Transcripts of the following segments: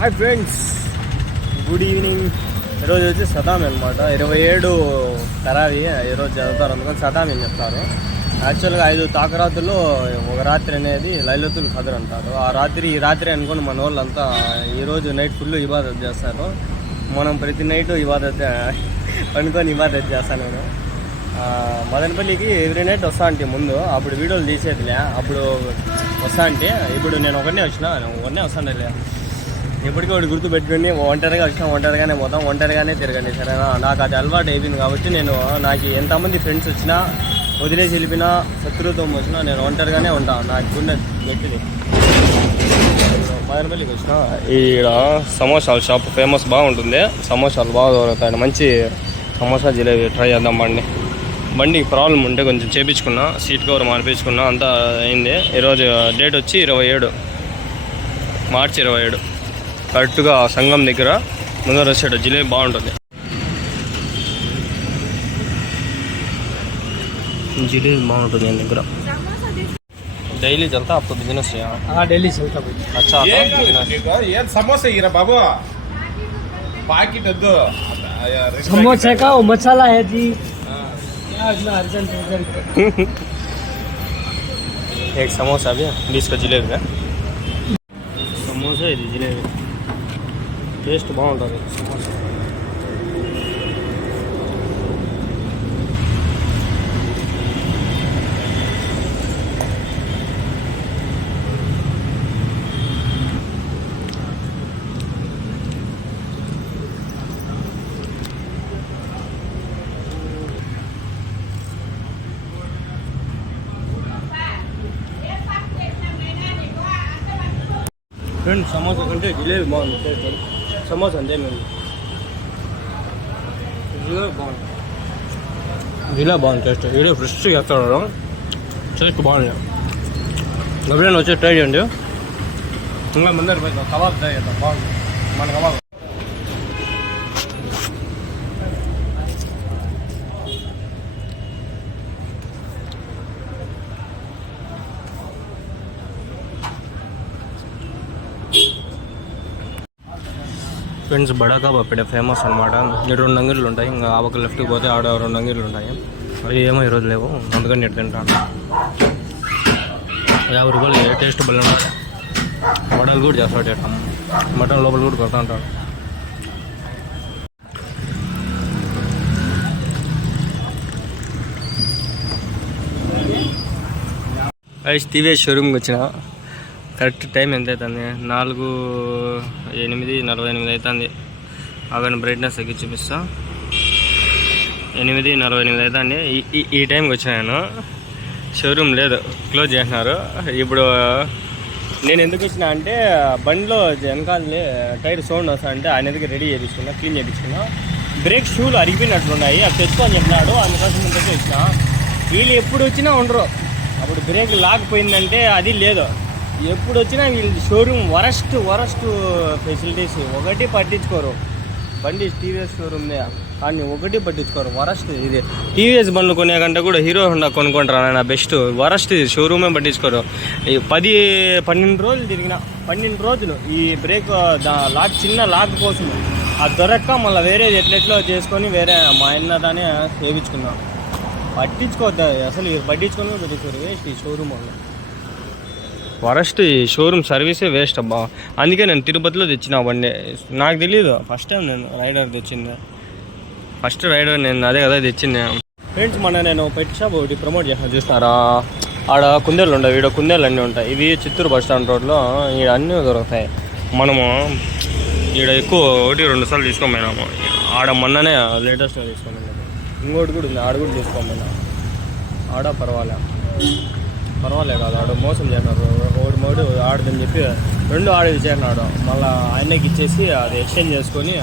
Hi friends, good evening. ఈరోజు వచ్చి సదామి అనమాట. 27 తరావి ఈరోజు చదువుతారు, అందుకని సదామి అని చెప్తారు. యాక్చువల్గా 5 తాకరాతుల్లో ఒక రాత్రి అనేది లైలతుల్ ఖద్ర్ అంటారు. ఈ రాత్రి అనుకుని మన వాళ్ళంతా ఈరోజు నైట్ ఫుల్ ఇబాదత్ చేస్తారు. మనం ప్రతి నైట్ ఇబాదత్ అనుకొని ఇబాదత్ చేస్తాను. నేను మదనపల్లికి ఎవ్రీ నైట్ వస్తా అంటే ముందు అప్పుడు వీడియోలు తీసేదిలే, అప్పుడు వస్తా అంటే. ఇప్పుడు నేను ఒకనే వస్తానులే. ఎప్పటికీ ఒకటి గుర్తు పెట్టుకుని ఒంటరిగా ఒంటరిగానే పోతాం, ఒంటరిగానే తిరగండి, సరేనా? నాకు అది అలవాటు అయిపోయింది కాబట్టి నాకు ఎంతమంది ఫ్రెండ్స్ వచ్చినా వదిలేసి వెళ్ళిపోయినా శత్రుత్వం వచ్చినా నేను ఒంటరిగానే ఉంటాను. నాకు గుండె గట్టిది. మదనపల్లికి వచ్చిన ఈడ సమోసాల షాప్ ఫేమస్ బాగుంటుంది. సమోసాలు బాగా దొరుకుతాయి. మంచి సమోసా జిలేబీ ట్రై చేద్దాం. బండికి ప్రాబ్లం ఉంటే కొంచెం చేయించుకున్నా, సీట్ కవర్ మార్పించుకున్నా, అంతా అయింది. ఈరోజు డేట్ వచ్చి 27 మార్చి 27. కరెక్ట్గా సంఘం దగ్గర ముందర వచ్చాడు. జిలేబీ బాగుంటుంది. జిలేబీ బాగుంటుంది నేను దగ్గర. డైలీ చల్తా आपको बिजनेस है? हाँ डेली चलता भाई. अच्छा ये समोसा ही बाबू पैकेट दो समोसे का वो मसाला है जी. एक समोसा भी 20 का जिलेबी है. समोसा है जिलेबी టేస్ట్ బాగుంటుంది. సమోసా ఫ్రెండ్స్, సమోసా కంటే జిలేబీ బాగుంది టేస్ట్. సమోసా అంతే మేము జిలేబీ బాగుంది టేస్ట్. వీడియో ఫ్రెష్గా చేస్తాడు, టేస్ట్ బాగుంది. ఎప్పుడైనా వచ్చి ట్రై చేయండి. ఇంకా ముందర పోయి కబాబ్ ట్రై చేద్దాం. బాగుంది మన కబాబ్. ఫ్రెండ్స్, బడా కబాబ్ ఇక్కడ ఫేమస్ అనమాట. 2 అంగిళ్ళు ఉంటాయి. ఇంకా ఆ పక్క లెఫ్ట్కి పోతే ఆడ 2 అంగిళ్ళు ఉంటాయి. అవి ఏమో ఈరోజు లేవు, అందుకని నేను తింటాను. 50 రూపాయలు. ఏ టేస్ట్ బలి ఉంటుంది. వడలు కూడా చేస్తాడు. మటన్ లోపల కూడా కొడతా ఉంటాడు. టీవీఎస్ షోరూమ్కి వచ్చిన. కరెక్ట్ టైం ఎంత అవుతుంది? 4:48 అవుతుంది. అవన్నీ బ్రైట్నెస్ తగ్గి చూపిస్తా. 8:48 అవుతుంది. ఈ టైంకి వచ్చాను. షోరూమ్ లేదు, క్లోజ్ చేసినారు. ఇప్పుడు నేను ఎందుకు వచ్చినా అంటే బండిలో వెనకాలే టైర్ సౌండ్ వస్తా అంటే ఆయన దగ్గర రెడీ చేయించుకున్నా, క్లీన్ చేయించుకున్నా. బ్రేక్ షూలు అరిగిపోయినట్లున్నాయి, అవి తెచ్చుకొని చెప్పినాడు. అందుకోసం ముందుకే వచ్చిన. వీళ్ళు ఎప్పుడు వచ్చినా ఉండరు. అప్పుడు బ్రేక్ లాగిపోయిందంటే అది లేదు. ఎప్పుడు వచ్చినా వీళ్ళు షోరూమ్ వరస్ట్ ఫెసిలిటీస్. ఒకటి పట్టించుకోరు. బండి టీవీఎస్ షోరూమ్దే కానీ ఒకటి పట్టించుకోరు. వరస్ట్ ఇది. టీవీఎస్ బండ్లు కొనే కంటే కూడా హీరో హోండా కొనుక్కుంటారు ఆయన బెస్ట్. వరస్ట్ ఇది. షోరూమే పట్టించుకోరు. 12 రోజులు తిరిగిన, 12 రోజులు ఈ బ్రేక్ లాక్, చిన్న లాక్ కోసం అది దొరక్క మళ్ళీ వేరేది ఎట్లెట్లో చేసుకొని వేరే మా ఆయన దాన్ని చేయించుకున్నాం. పట్టించుకోవద్దు అసలు. పట్టించుకొని పట్టించుకోరు. వేస్ట్ ఈ షోరూమ్ వాళ్ళు. వరస్ట్ ఈ షోరూమ్ సర్వీసే వేస్ట్ అబ్బా. అందుకే నేను తిరుపతిలో తెచ్చిన బండి. నాకు తెలీదు, ఫస్ట్ టైం నేను రైడర్ తెచ్చింది. ఫస్ట్ రైడర్ నేను అదే కదా తెచ్చింది. ఫ్రెండ్స్, నేను పెట్ షాప్ ఒకటి ప్రమోట్ చేస్తాను, చూస్తారా? ఆడ కుందేళ్ళు ఉంటాయి. ఈడ కుందేళ్ళు అన్నీ ఉంటాయి. ఇవి చిత్తూరు బస్ స్టాండ్ రోడ్లో ఈడ అన్నీ దొరుకుతాయి. మనము ఈడ ఎక్కువ 1-2 సార్లు తీసుకోపోయినాము. ఆడ మొన్ననే లేటెస్ట్గా తీసుకోమన్నాము. ఇంకోటి కూడా ఉంది, ఆడ కూడా తీసుకోమన్నా. ఆడ పర్వాలేదు కాదు. ఆడ మోసం చేసినారు. ఒకటి ఆడదని చెప్పి 2 ఆడది చేరినాడు. మళ్ళీ ఆయనకి ఇచ్చేసి అది ఎక్స్చేంజ్ చేసుకొని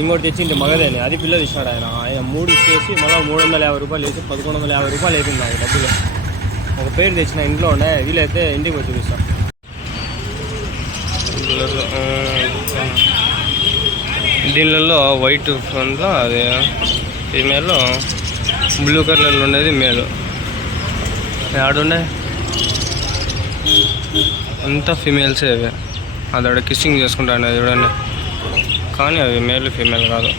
ఇంకోటి తెచ్చింది మగదని. అది పిల్లలు ఇచ్చినాడు ఆయన. 3 ఇచ్చేసి మళ్ళీ 350 రూపాయలు వేసి 1150 రూపాయలు అయిపోయింది నాకు డబ్బులు. ఒక పేరు తెచ్చిన ఇంట్లో ఉన్నాయి. వీలైతే ఇంటికి వచ్చి చూపిస్తాం. దీనిలో వైట్ ఫ్రంట్లో అది ఫీమేల్, బ్లూ కలర్లో ఉండేది మేలు. ఆడుండే అంతా ఫీమేల్సే అవి. అదొడ కిస్సింగ్ చేసుకుంటాను చూడండి, కానీ అది మేల్ ఫీమేల్ కాదు.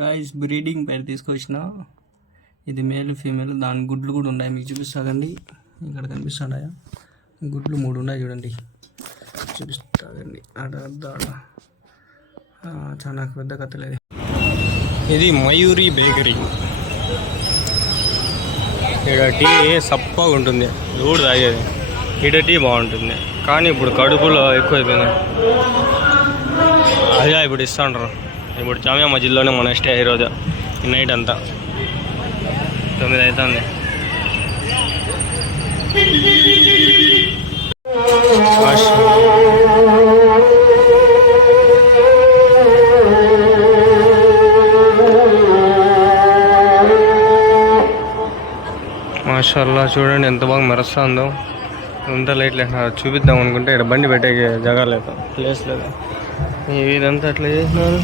గాయస్ బ్రీడింగ్ పేరు తీసుకొచ్చిన, ఇది మేల్ ఫీమేల్, దాని గుడ్లు కూడా ఉన్నాయి, మీకు చూపిస్తాగండి. ఇక్కడ కనిపిస్తున్నాయా గుడ్లు 3 ఉన్నాయి చూడండి, చూపిస్తాగండి. ఆడ చాలా పెద్ద కథలేదు. ఇది మయూరి బేకరీ. ఇక్కడ టీ సప్పగా ఉంటుంది, ఎవడు తాగేది. ఇక్కడ టీ బాగుంటుంది, కానీ ఇప్పుడు కడుపులో ఎక్కువైపోయింది. అదే ఇప్పుడు ఇస్తాండ్రు. ఇప్పుడు జామియా మస్జిద్లోనే మన స్టే ఈరోజు నైట్ అంతా 9 అవుతుంది. మాషాల్లా చూడండి ఎంత బాగా మెరుస్తుందో. ఇంత లైట్ లేకున్నారు, చూపిద్దాం అనుకుంటే ఇక్కడ బండి పెట్టే జగ లేదు, ప్లేస్ లేదు. ఇదంతా అట్లా చేసినారు.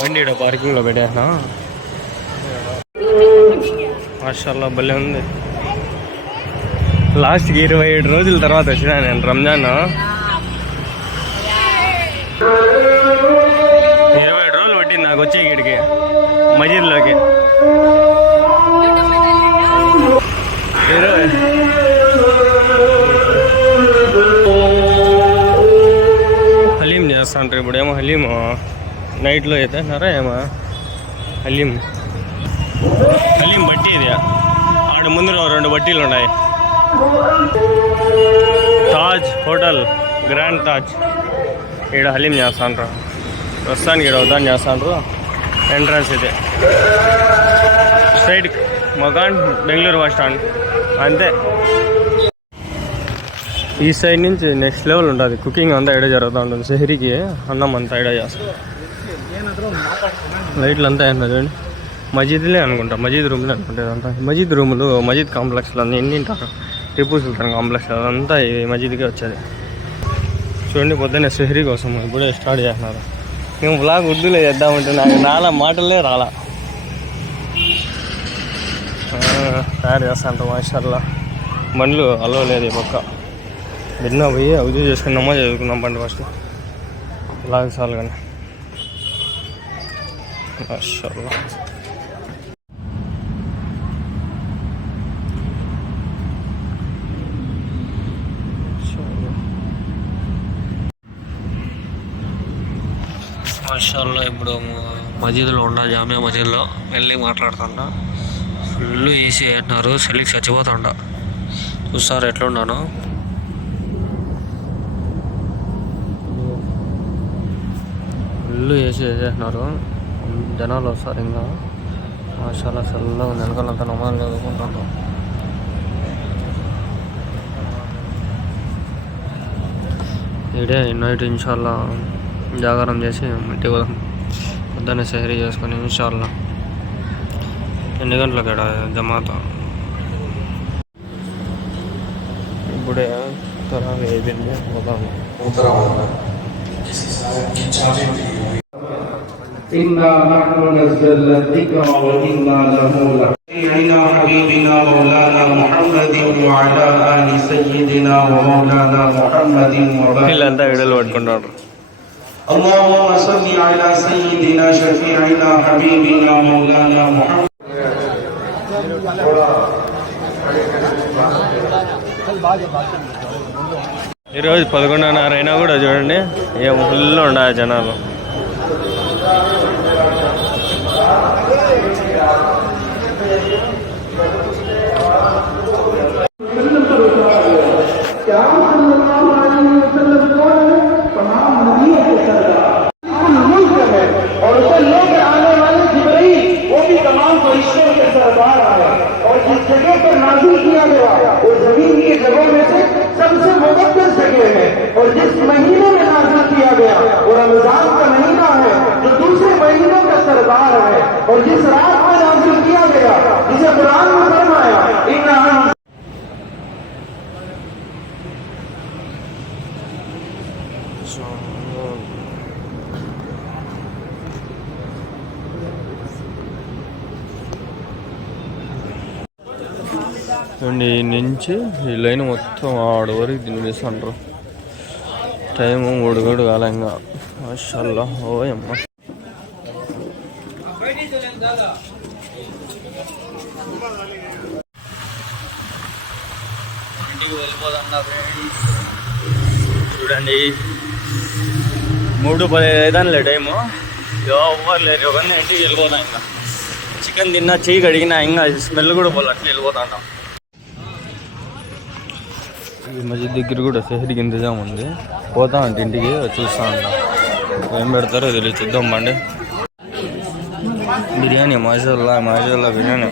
బండి ఇక్కడ పార్కింగ్లో పెట్టేసినా. మాషాల్లా భలే ఉంది. లాస్ట్కి 27 రోజుల తర్వాత వచ్చినా నేను రంజాన్. 27 రోజులు పట్టింది నాకు వచ్చే ఇక్కడికి మజీద్లోకి. హలీం చేస్తాంటారు ఇప్పుడు. ఏమో హలీం నైట్లో అయితే ఏమో హలీం బట్టి ఇది. ఆడ ముందు 2 బట్టీలు ఉన్నాయి. Taj hotel, grand Taj. ఇక్కడ హలీం చేస్తాంటారు ప్రస్తుతానికి. ఇక్కడ ఉదాహరణ చేస్తాంటారు. ఎంట్రన్స్ ఇది స్ట్రైట్ మకాన్ బెంగళూరు బస్ స్టాండ్ అంతే. ఈ సైడ్ నుంచి నెక్స్ట్ లెవెల్ ఉంటుంది. కుకింగ్ అంతా ఇడే జరుగుతూ ఉంటుంది. సెహరీకి అన్నం అంతా ఇడే చేస్తాం. లైట్లు అంతా ఏంటో చూడండి. మజీద్లే అనుకుంటా, మజీద్ రూమ్లే అనుకుంటా. ఇదంతా మజీద్ రూములు, మజీద్ కాంప్లెక్స్లో అన్నీ ఎన్ని ఉంటారు. టిప్పు సుల్తాన్ కాంప్లెక్స్ అదంతా ఈ మజీద్కే వచ్చేది. చూడండి పొద్దున్నే సెహరీ కోసం ఇప్పుడే స్టార్ట్ చేస్తున్నారు. మేము బ్లాగ్ ఉర్దూలో చేద్దామంటే నాకు మాటలే రాలా. తయారు చేస్తాంటారు మాషాల్లా. బండ్లు అలో లేదు ఈ పక్క. బిన్నా పోయి అవుతూ చేసుకున్నామో చదువుకున్నాం బండి ఫస్ట్. బ్లాగ్ చాలు కానీ మాషాల్లా. మాషాల్లా ఇప్పుడు మజీద్లో ఉన్నా, జామియా మజీద్లో వెళ్ళి మాట్లాడుతున్నా. ఫుల్ ఈసీ అంటున్నారు, చలికి చచ్చిపోతాండ. చూస్తారు ఎట్లున్నాను. ఫుల్ ఏసీ వేసేసినారు, జనాలు వస్తారు ఇంకా. మాషాల్లా చల్లగా నెలకలంతా నమాజులు చదువుకుంటాను. ఇదే నైట్ ఇన్షాల్లా జాగారం చేసి ఇంటికి పోదాం. పొద్దున్నే సెహరీ చేసుకొని ఇన్షాల్లా. ఎన్ని గంటలకు ఇక్కడ జమాత? ఇప్పుడే తరావీ అయిపోయింది, పోదాము. إنا نحن نزلنا الذكر وإنا له لحافظون. حبيبنا مولانا محمد وعلى آل سيدنا ومولانا محمد وبارك. اللهم صل على سيدنا شفيعنا حبيبنا مولانا محمد. ఈరోజు 11:30 అయినా కూడా చూడండి ఏం ఫుల్ ఉండాలి జనాలు. और जिस महीने में नाज़िल किया गया वो रमजान का महीना है जो दूसरे महीनों का सरदार है, और जिस रात में नाज़िल किया गया जिसे कुरान में फरमाया చూడండి ఈ నుంచి ఈ లైన్ మొత్తం ఆడ వరకు తినిపిస్తుంటారు. టైము 3 గంటలు కాలే ఇంకా. మాషాల్లా ఓయమ్మ. ఇంటికి వెళ్ళిపోతున్నా చూడండి. 3:15 టైము. ఎవరు లేరు. ఎవరిని ఇంటికి వెళ్ళిపోతాం ఇంకా. చికెన్ తిన్నా చెయ్యి కడిగినా ఇంకా స్మెల్ కూడా పోలే, అట్లా వెళ్ళిపోతాంటాం. ఈ మధ్య దగ్గర కూడా సెహరికి ఇంతజాం ఉంది. పోతా అంటే ఇంటికి చూస్తా ఉంటాం. ఏం పెడతారో తెలియదు, చూద్దాం బండి. బిర్యానీ మాషాల్లా బిర్యానీ